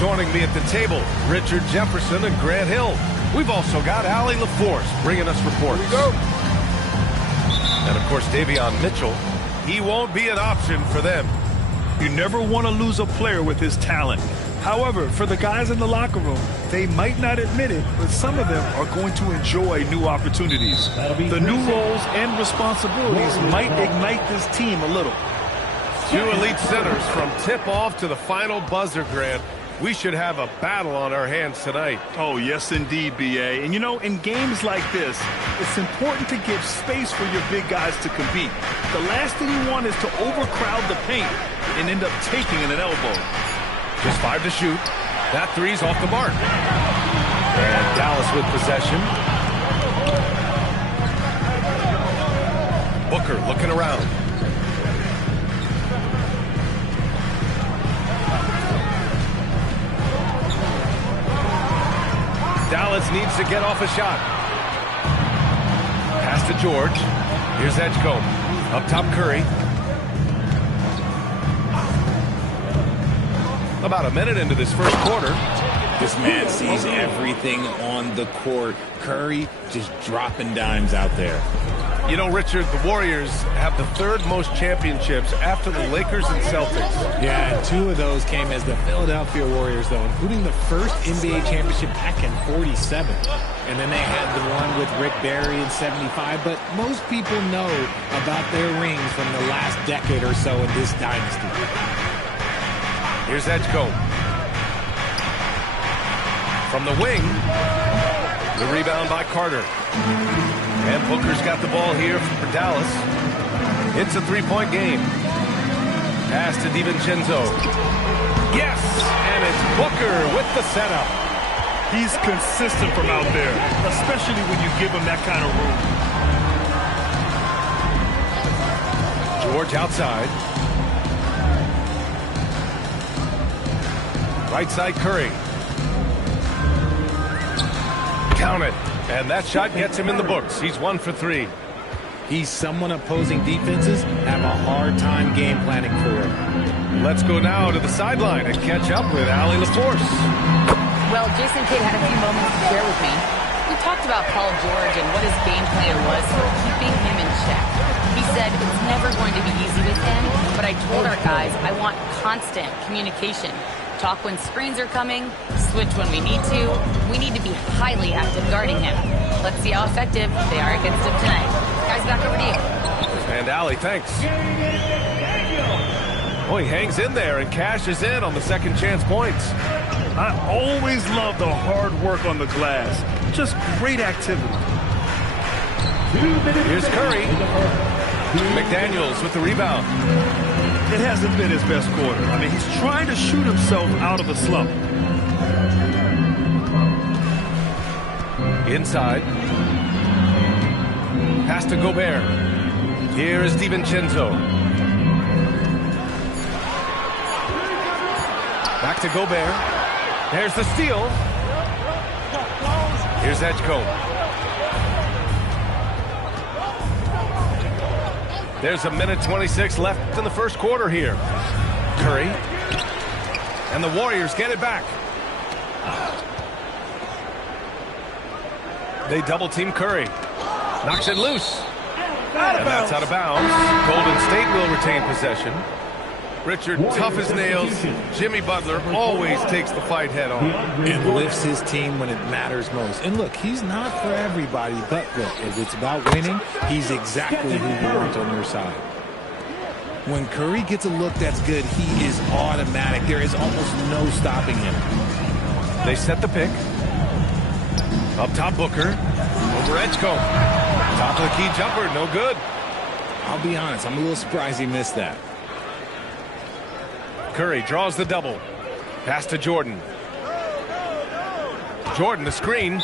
Joining me at the table, Richard Jefferson and Grant Hill. We've also got Allie LaForce bringing us reports. Here we go. And, of course, Davion Mitchell. He won't be an option for them. You never want to lose a player with his talent. However, for the guys in the locker room, they might not admit it, but some of them are going to enjoy new opportunities. The new roles and responsibilities might ignite this team a little. Two elite centers from tip-off to the final buzzer, Grant. We should have a battle on our hands tonight. Oh, yes, indeed, B.A. And, you know, in games like this, it's important to give space for your big guys to compete. The last thing you want is to overcrowd the paint and end up taking an elbow. Just 5 to shoot. That three's off the mark. And Dallas with possession. Booker looking around. Dallas needs to get off a shot. Pass to George. Here's Edgecombe. Up top, Curry. About a minute into this first quarter. This man sees everything on the court. Curry just dropping dimes out there. You know, Richard, the Warriors have the third most championships after the Lakers and Celtics. Yeah, and 2 of those came as the Philadelphia Warriors, though, including the first NBA championship back in '47. And then they had the one with Rick Barry in '75. But most people know about their rings from the last decade or so in this dynasty. Here's Edgecombe. From the wing, the rebound by Carter. And Booker's got the ball here for Dallas. It's a 3-point game. Pass to DiVincenzo. Yes! And it's Booker with the setup. He's consistent from out there, especially when you give him that kind of room. George outside. Right side, Curry. Count it. And that shot gets him in the books. He's 1 for 3. He's someone opposing defenses have a hard time game planning for him. Let's go now to the sideline and catch up with Allie LaForce. Well, Jason Kidd had a few moments to share with me. We talked about Paul George and what his game plan was for keeping him in check. He said it's never going to be easy with him, but I told our guys I want constant communication. Talk when screens are coming, switch when we need to. We need to be highly active guarding him. Let's see how effective they are against him tonight. Guys, back over to you. And Allie, thanks. Oh, he hangs in there and cashes in on the second chance points. I always love the hard work on the glass. Just great activity. Here's Curry. McDaniels with the rebound. It hasn't been his best quarter. I mean, he's trying to shoot himself out of a slump. Inside. Pass to Gobert. Here is DiVincenzo. Back to Gobert. There's the steal. Here's Edgecombe. There's a minute 26 left in the first quarter here. Curry. And the Warriors get it back. They double-team Curry. Knocks it loose. And that's out of bounds. Golden State will retain possession. Richard, tough as nails. Jimmy Butler always takes the fight head on. And lifts his team when it matters most. And look, he's not for everybody, but look, if it's about winning, he's exactly who you want on your side. When Curry gets a look that's good, he is automatic. There is almost no stopping him. They set the pick. Up top, Booker. Over Edgecombe. Top of the key jumper, no good. I'll be honest, I'm a little surprised he missed that. Curry draws the double. Pass to Jordan. Jordan, the screen.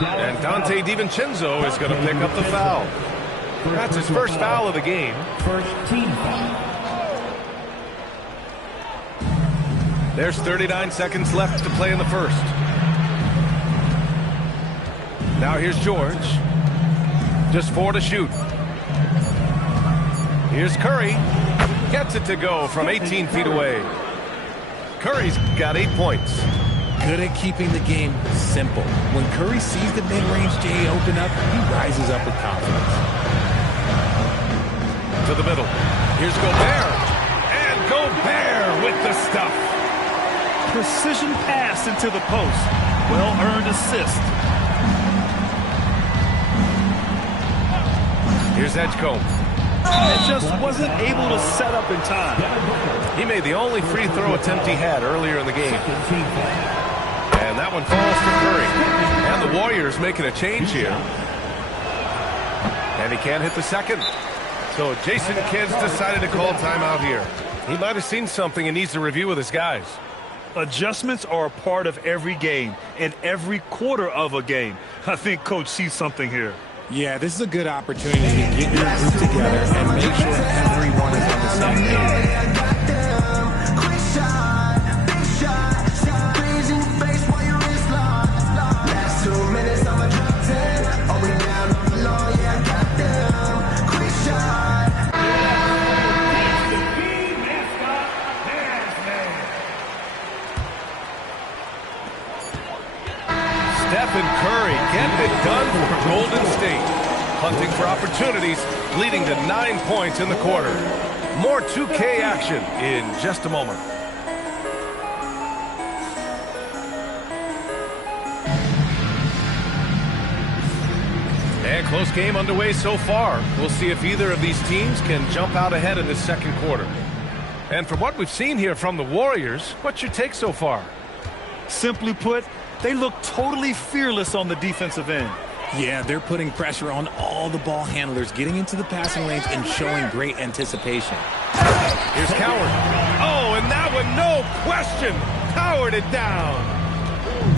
And Dante DiVincenzo is going to pick up the foul. That's his first foul of the game. First team foul. There's 39 seconds left to play in the first. Now here's George. Just 4 to shoot. Here's Curry. Gets it to go from 18 feet away. Curry's got 8 points. Good at keeping the game simple. When Curry sees the mid-range J open up, he rises up with confidence. To the middle. Here's Gobert. And Gobert with the stuff. Precision pass into the post. Well-earned assist. Here's Edgecombe. It just wasn't able to set up in time. He made the only free throw attempt he had earlier in the game. And that one falls to Curry. And the Warriors making a change here. And he can't hit the second. So Jason Kidd's decided to call timeout here. He might have seen something and needs to review with his guys. Adjustments are a part of every game and every quarter of a game. I think Coach sees something here. Yeah, this is a good opportunity to get your group together and make sure everyone is on the same page. Stephen Curry getting it done for Golden State. Hunting for opportunities, leading to 9 points in the quarter. More 2K action in just a moment. And close game underway so far. We'll see if either of these teams can jump out ahead in this second quarter. And from what we've seen here from the Warriors, what's your take so far? Simply put, they look totally fearless on the defensive end. Yeah, they're putting pressure on all the ball handlers, getting into the passing lanes and showing great anticipation. Here's Coward. Oh, and that one, no question, powered it down.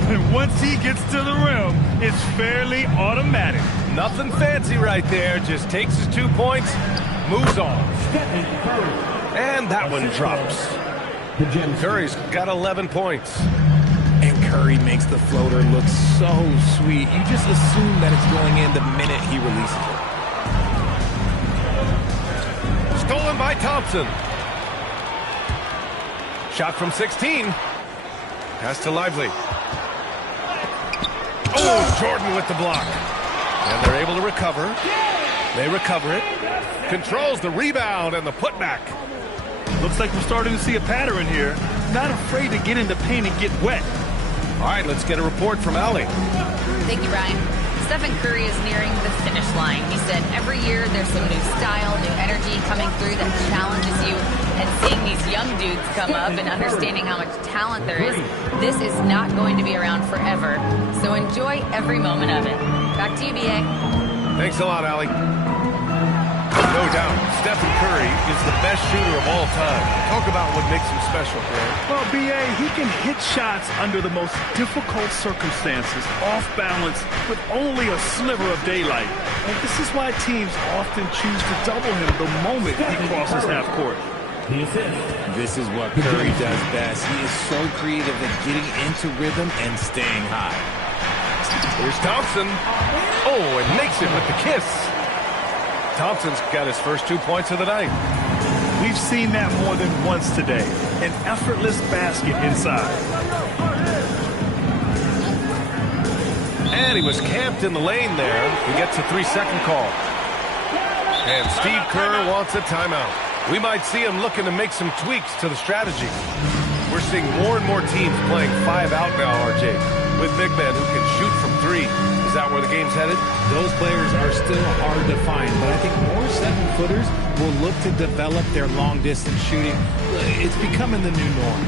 And once he gets to the rim, it's fairly automatic. Nothing fancy right there, just takes his 2 points, moves on. And that one drops. Curry's got 11 points. And Curry makes the floater look so sweet. You just assume that it's going in the minute he releases it. Stolen by Thompson. Shot from 16. Pass to Lively. Oh, Jordan with the block. And they're able to recover. They recover it. Controls the rebound and the putback. Looks like we're starting to see a pattern here. Not afraid to get in the paint and get wet. All right, let's get a report from Allie. Thank you, Ryan. Stephen Curry is nearing the finish line. He said every year there's some new style, new energy coming through that challenges you. And seeing these young dudes come up and understanding how much talent there is, this is not going to be around forever. So enjoy every moment of it. Back to you, B.A. Thanks a lot, Allie. No doubt, Stephen Curry is the best shooter of all time. Talk about what makes him special, Grant. Well, B.A., he can hit shots under the most difficult circumstances, off balance, with only a sliver of daylight. And this is why teams often choose to double him the moment he crosses half court. This is what Curry does best. He is so creative at getting into rhythm and staying high. Here's Thompson. Oh, and makes it with the kiss. Thompson's got his first 2 points of the night. We've seen that more than once today. An effortless basket inside. And he was camped in the lane there. He gets a 3-second call. And Steve Kerr wants a timeout. We might see him looking to make some tweaks to the strategy. We're seeing more and more teams playing 5 out now, RJ, with big men who can shoot from 3. Is that where the game's headed? Those players are still hard to find, but I think more 7-footers will look to develop their long-distance shooting. It's becoming the new norm.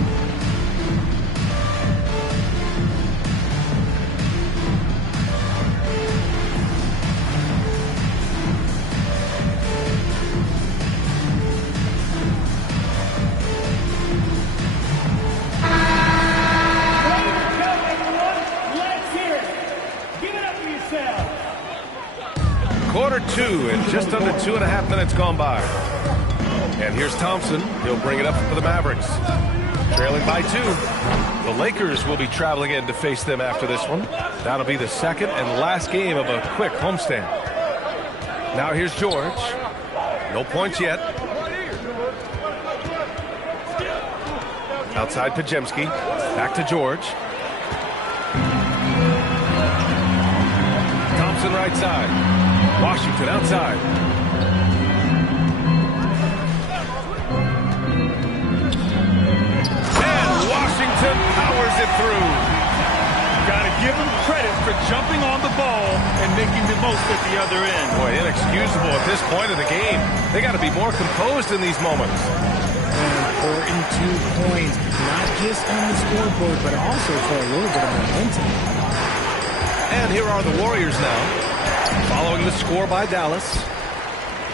Quarter 2 and just under 2.5 minutes gone by. And here's Thompson. He'll bring it up for the Mavericks. Trailing by 2. The Lakers will be traveling in to face them after this one. That'll be the second and last game of a quick homestand. Now here's George. No points yet. Outside Podziemski. Back to George. Thompson right side. Washington outside. And Washington powers it through. Got to give him credit for jumping on the ball and making the most at the other end. Boy, inexcusable at this point of the game. They got to be more composed in these moments. Important 2 points, not just on the scoreboard, but also for a little bit of momentum. And here are the Warriors now, following the score by Dallas.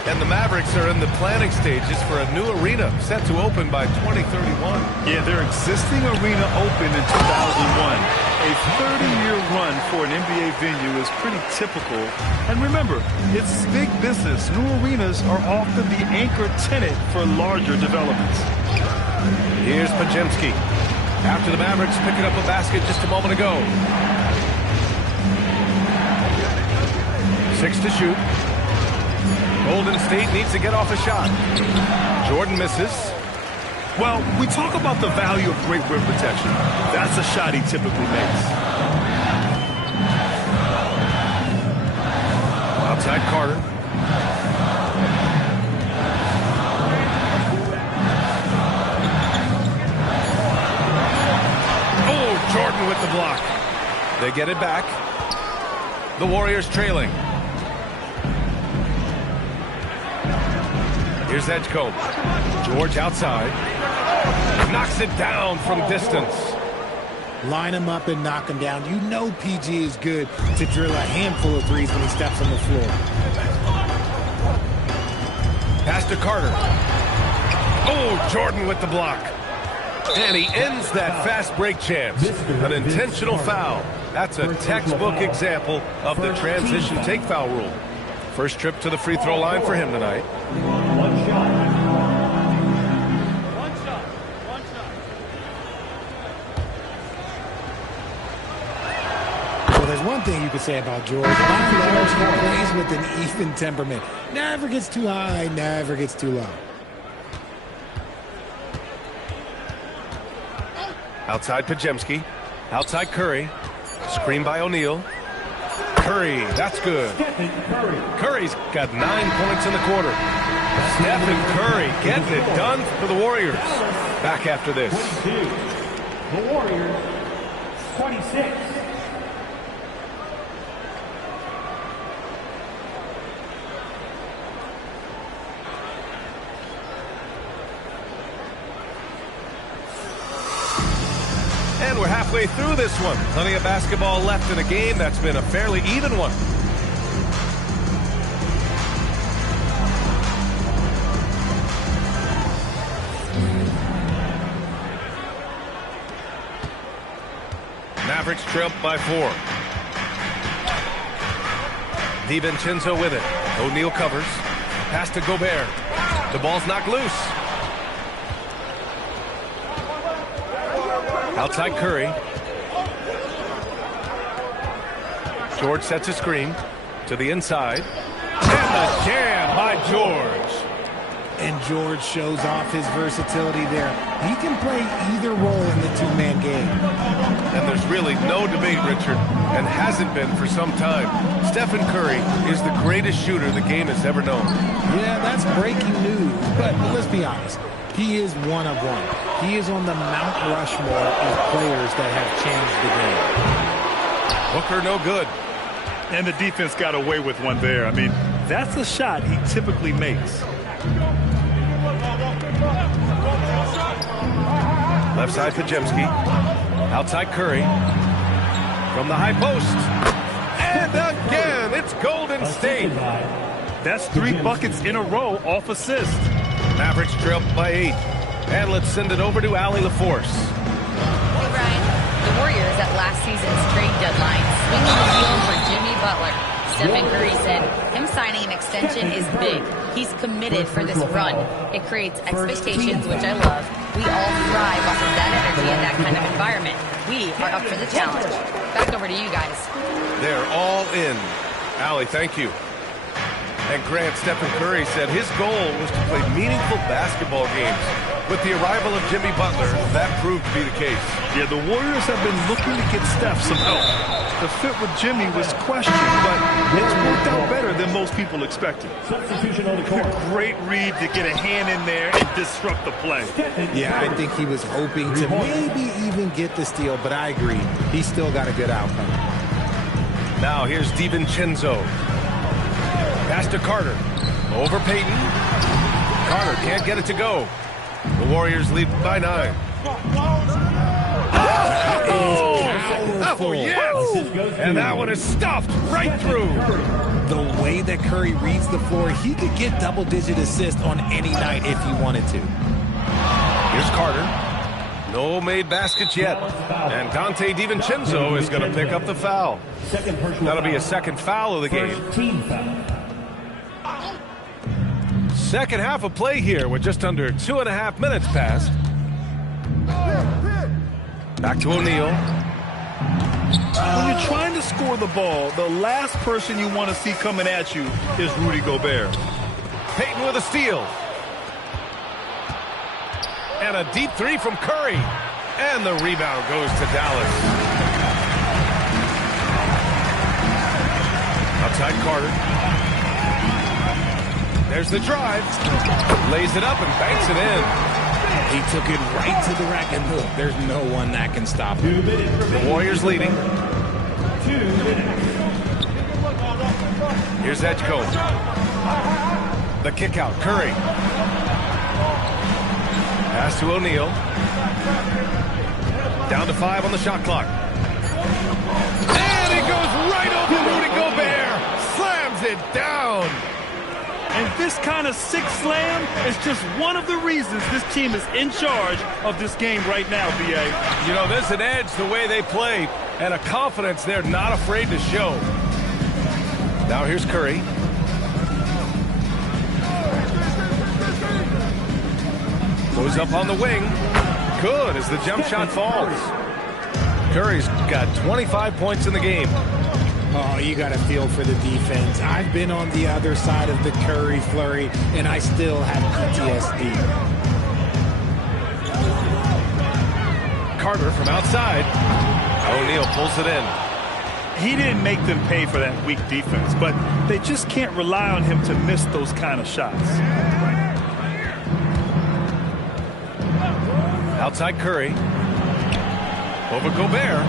And the Mavericks are in the planning stages for a new arena set to open by 2031. Yeah, their existing arena opened in 2001. A 30-year run for an NBA venue is pretty typical. And remember, it's big business. New arenas are often the anchor tenant for larger developments. Here's Podziemski. After the Mavericks picking up a basket just a moment ago. 6 to shoot. Golden State needs to get off a shot. Jordan misses. Well, we talk about the value of great rim protection. That's a shot he typically makes. Outside Carter. Oh, Jordan with the block. They get it back. The Warriors trailing. Here's Edgecombe. George outside. Knocks it down from distance. Line him up and knock him down. You know PG is good to drill a handful of threes when he steps on the floor. Pass to Carter. Oh, Jordan with the block. And he ends that fast break chance. An intentional foul. That's a textbook example of the transition take foul rule. First trip to the free throw line for him tonight. One shot. Well, there's one thing you could say about George. By and large, he plays with an even temperament. Never gets too high, never gets too low. Outside Podziemski. Outside Curry. Screen by O'Neal. Curry, that's good. Curry's got 9 points in the quarter. Stephen Curry getting it done for the Warriors. Back after this. 22. The Warriors, 26. And we're halfway through this one. Plenty of basketball left in a game that's been a fairly even one. Mavericks trail by 4. DiVincenzo with it. O'Neal covers. Pass to Gobert. The ball's knocked loose. Outside Curry. George sets a screen to the inside. And the jam by George. And George shows off his versatility there. He can play either role in the two-man game. And there's really no debate, Richard, and hasn't been for some time. Stephen Curry is the greatest shooter the game has ever known. Yeah, that's breaking news, but let's be honest. He is one of one. He is on the Mount Rushmore of players that have changed the game. Booker no good. And the defense got away with one there. I mean, that's a shot he typically makes. Left side Podziemski. Outside Curry. From the high post. And again, it's Golden State. That's 3 buckets in a row off assist. Mavericks trail by 8. And let's send it over to Allie LaForce. Hey, Ryan. The Warriors at last season's trade deadline swinging the deal for Jimmy Butler. Stephen Curry said him signing an extension is big. He's committed for this run. It creates expectations, which I love. We all thrive off of that energy and that kind of environment. We are up for the challenge. Back over to you guys. They're all in. Allie, thank you. And Grant, Stephen Curry said his goal was to play meaningful basketball games. With the arrival of Jimmy Butler, that proved to be the case. Yeah, the Warriors have been looking to get Steph some help. The fit with Jimmy was questioned, but it's worked out better than most people expected. Substitution on the court. Great read to get a hand in there and disrupt the play. Yeah, I think he was hoping to maybe even get the steal, but I agree. He still got a good outcome. Now here's DiVincenzo. Pass to Carter. Over Payton. Carter can't get it to go. The Warriors lead by 9. Oh, yes! And that one is stuffed right through. The way that Curry reads the floor, he could get double-digit assists on any night if he wanted to. Here's Carter. No made baskets yet. And Dante DiVincenzo is going to pick up the foul. That'll be a second foul of the game. Team foul. Second half of play here with just under 2.5 minutes passed. Back to O'Neal. When you're trying to score the ball, the last person you want to see coming at you is Rudy Gobert. Payton with a steal. And a deep three from Curry. And the rebound goes to Dallas. Outside Carter. There's the drive. Lays it up and banks it in. He took it right to the rack and hook. There's no one that can stop him. The Warriors leading. 2 minutes. Here's Edgecombe. The kick out. Curry. Pass to O'Neal. Down to 5 on the shot clock. And he goes right over Rudy Gobert. Slams it down. And this kind of sick slam is just one of the reasons this team is in charge of this game right now, B.A. You know, there's an edge the way they play and a confidence they're not afraid to show. Now here's Curry. Goes up on the wing. Good as the jump shot falls. Curry's got 25 points in the game. Oh, you got to feel for the defense. I've been on the other side of the Curry flurry, and I still have PTSD. Carter from outside. O'Neal pulls it in. He didn't make them pay for that weak defense, but they just can't rely on him to miss those kind of shots. Outside Curry. Over Gobert.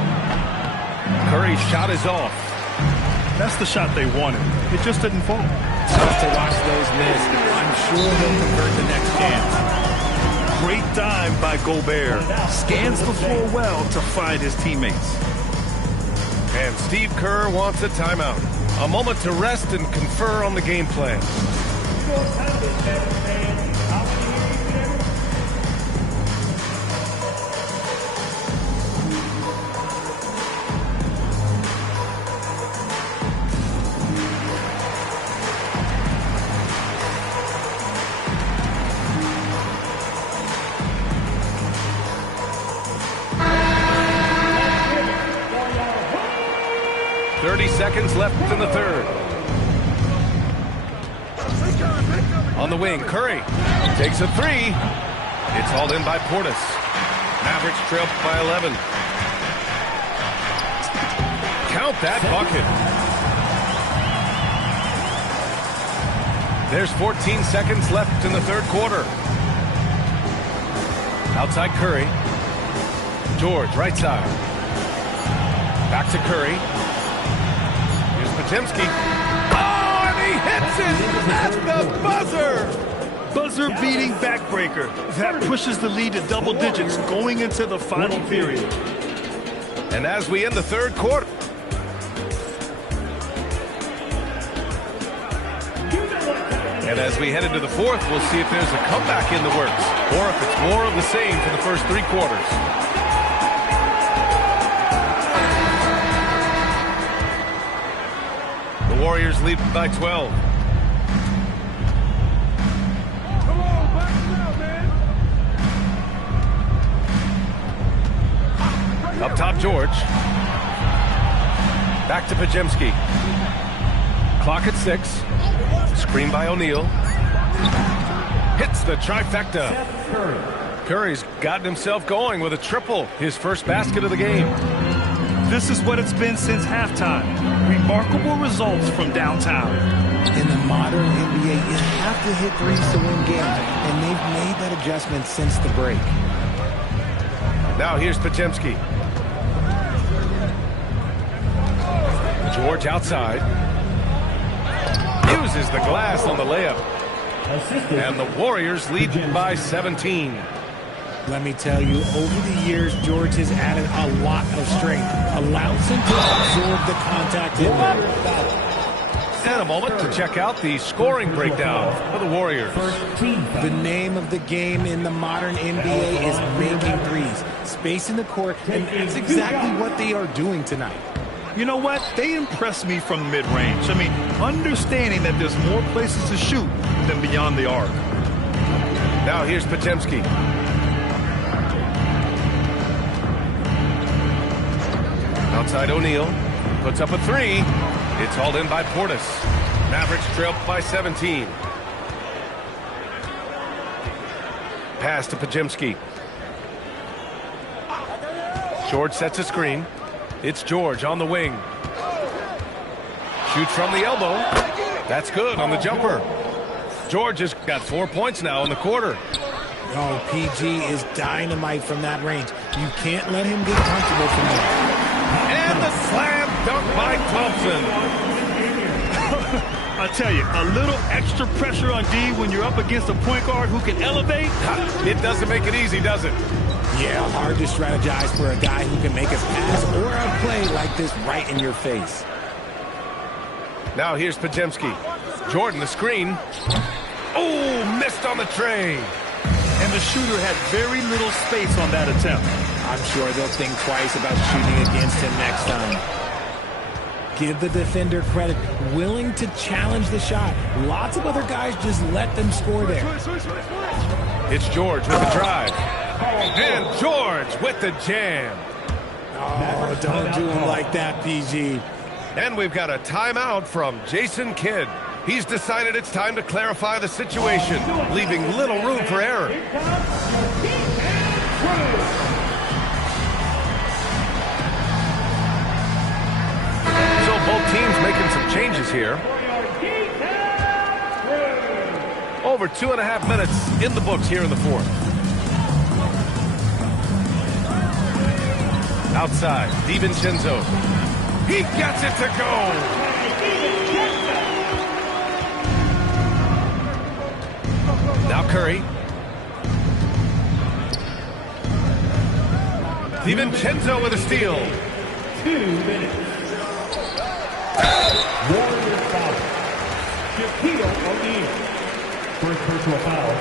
Curry's shot is off. That's the shot they wanted. It just didn't fall. Tough to watch those miss. I'm sure they'll convert the next chance. Great dive by Gobert. Scans the floor well to find his teammates. And Steve Kerr wants a timeout. A moment to rest and confer on the game plan. 30 seconds left in the third. On the wing, Curry takes a three. It's hauled in by Portis. Mavericks trail by 11. Count that bucket. There's 14 seconds left in the third quarter. Outside Curry. George, right side. Back to Curry. Here's Potemski. Oh, and he hits it at the buzzer. Buzzer-beating backbreaker. That pushes the lead to double digits going into the final period. And as we end the third quarter. And as we head into the fourth, we'll see if there's a comeback in the works, or if it's more of the same for the first three quarters. The Warriors lead by 12. Up top, George. Back to Podziemski. Clock at 6. Screen by O'Neal. Hits the trifecta. Curry's gotten himself going with a triple, his first basket of the game. This is what it's been since halftime. Remarkable results from downtown. In the modern NBA, you have to hit threes to win games, and they've made that adjustment since the break. Now here's Podziemski. George outside. Uses the glass on the layup. And the Warriors lead by 17. Let me tell you, over the years, George has added a lot of strength, allows him to absorb the contact in there. And a moment to check out the scoring breakdown for the Warriors. The name of the game in the modern NBA is making threes, spacing the court, and that's exactly what they are doing tonight. You know what? They impress me from mid-range. I mean, understanding that there's more places to shoot than beyond the arc. Now here's Podziemski. Outside O'Neal. Puts up a three. It's hauled in by Portis. Mavericks trail by 17. Pass to Podziemski. George sets a screen. It's George on the wing. Shoots from the elbow. That's good on the jumper. George has got 4 points now in the quarter. Oh, PG is dynamite from that range. You can't let him get comfortable from there. And the slam dunk by Thompson. I tell you, a little extra pressure on D when you're up against a point guard who can elevate. It doesn't make it easy, does it? Yeah, hard to strategize for a guy who can make a pass or a play like this right in your face. Now here's Podziemski. Jordan, the screen. Oh, missed on the tray. And the shooter had very little space on that attempt. I'm sure they'll think twice about shooting against him next time. Give the defender credit, willing to challenge the shot. Lots of other guys just let them score there. It's George with the drive. And George with the jam. Oh, don't do him like that, PG. And we've got a timeout from Jason Kidd. He's decided it's time to clarify the situation, leaving little room for error. So both teams making some changes here. Over 2.5 minutes in the books here in the fourth. Outside, DiVincenzo. He gets it to go. Now Curry. DiVincenzo with a steal. 2 minutes. Warriors foul. Shaquille O'Neal. First personal foul.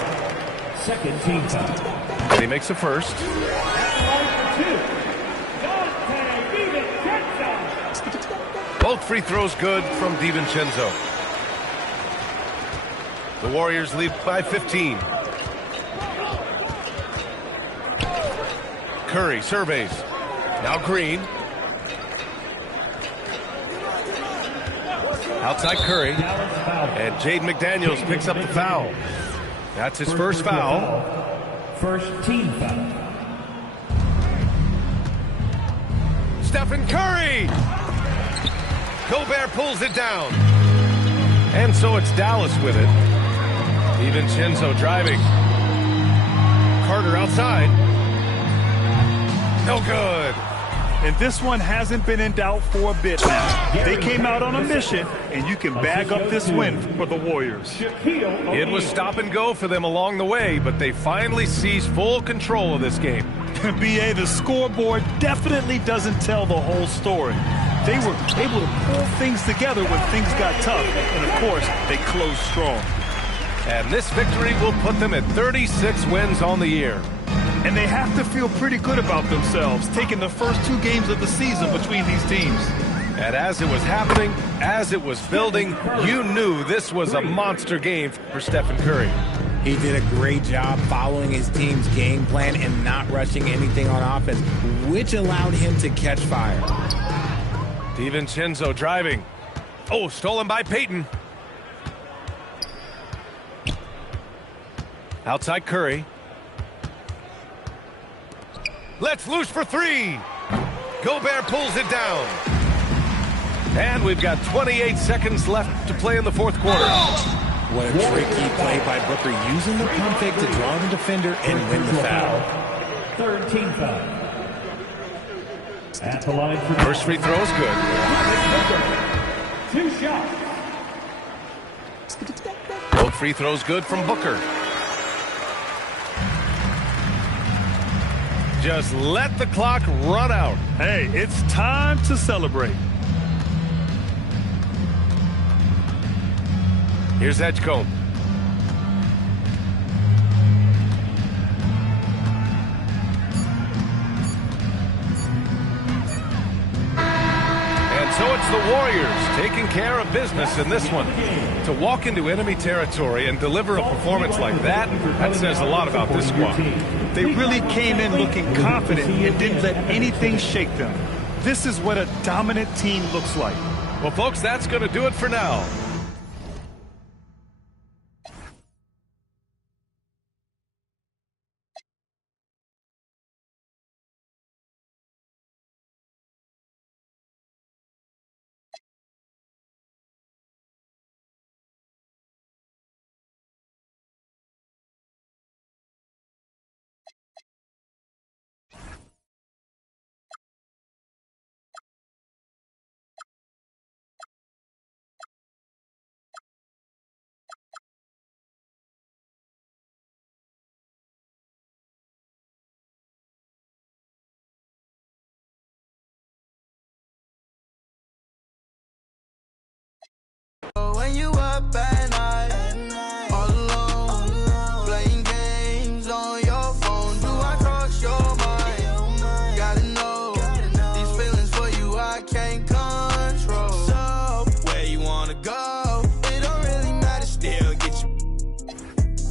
Second team foul. And he makes the first. Both free throws good from DiVincenzo. The Warriors lead by 15. Curry surveys. Now Green. Outside Curry. And Jaden McDaniels picks up the foul. That's his first foul. First team foul. Stephen Curry! Gobert pulls it down. And so it's Dallas with it. DiVincenzo driving. Carter outside. No good. And this one hasn't been in doubt for a bit now. They came out on a mission, and you can bag up this win for the Warriors. It was stop and go for them along the way, but they finally seized full control of this game. BA, the scoreboard definitely doesn't tell the whole story. They were able to pull things together when things got tough, and of course, they closed strong. And this victory will put them at 36 wins on the year. And they have to feel pretty good about themselves, taking the first 2 games of the season between these teams. And as it was happening, as it was building, you knew this was a monster game for Stephen Curry. He did a great job following his team's game plan and not rushing anything on offense, which allowed him to catch fire. DiVincenzo driving. Oh, stolen by Payton. Outside Curry. Let's loose for three. Gobert pulls it down. And we've got 28 seconds left to play in the fourth quarter. What a tricky play by Booker, using the pump fake to draw the defender and win the foul. Third team foul. At the line for first free throw is good. 2 shots. Both free throws good from Booker. Just let the clock run out. Hey, it's time to celebrate. Here's Edgecombe. And so it's the Warriors taking care of business in this one. To walk into enemy territory and deliver a performance like that, that says a lot about this squad. They really came in looking confident and didn't let anything shake them. This is what a dominant team looks like. Well, folks, that's going to do it for now. When you up at night, all alone, playing games on your phone, do I cross your mind? Gotta know, these feelings for you I can't control. So, where you wanna go? It don't really matter, still get you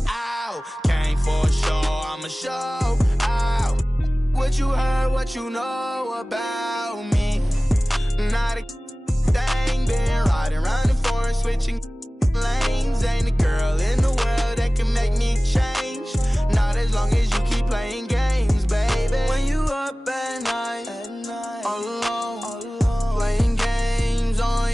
out. Came for a show, I'ma show out. What you heard, what you know about me. Not a thing, been riding around the forest, switching lanes, ain't a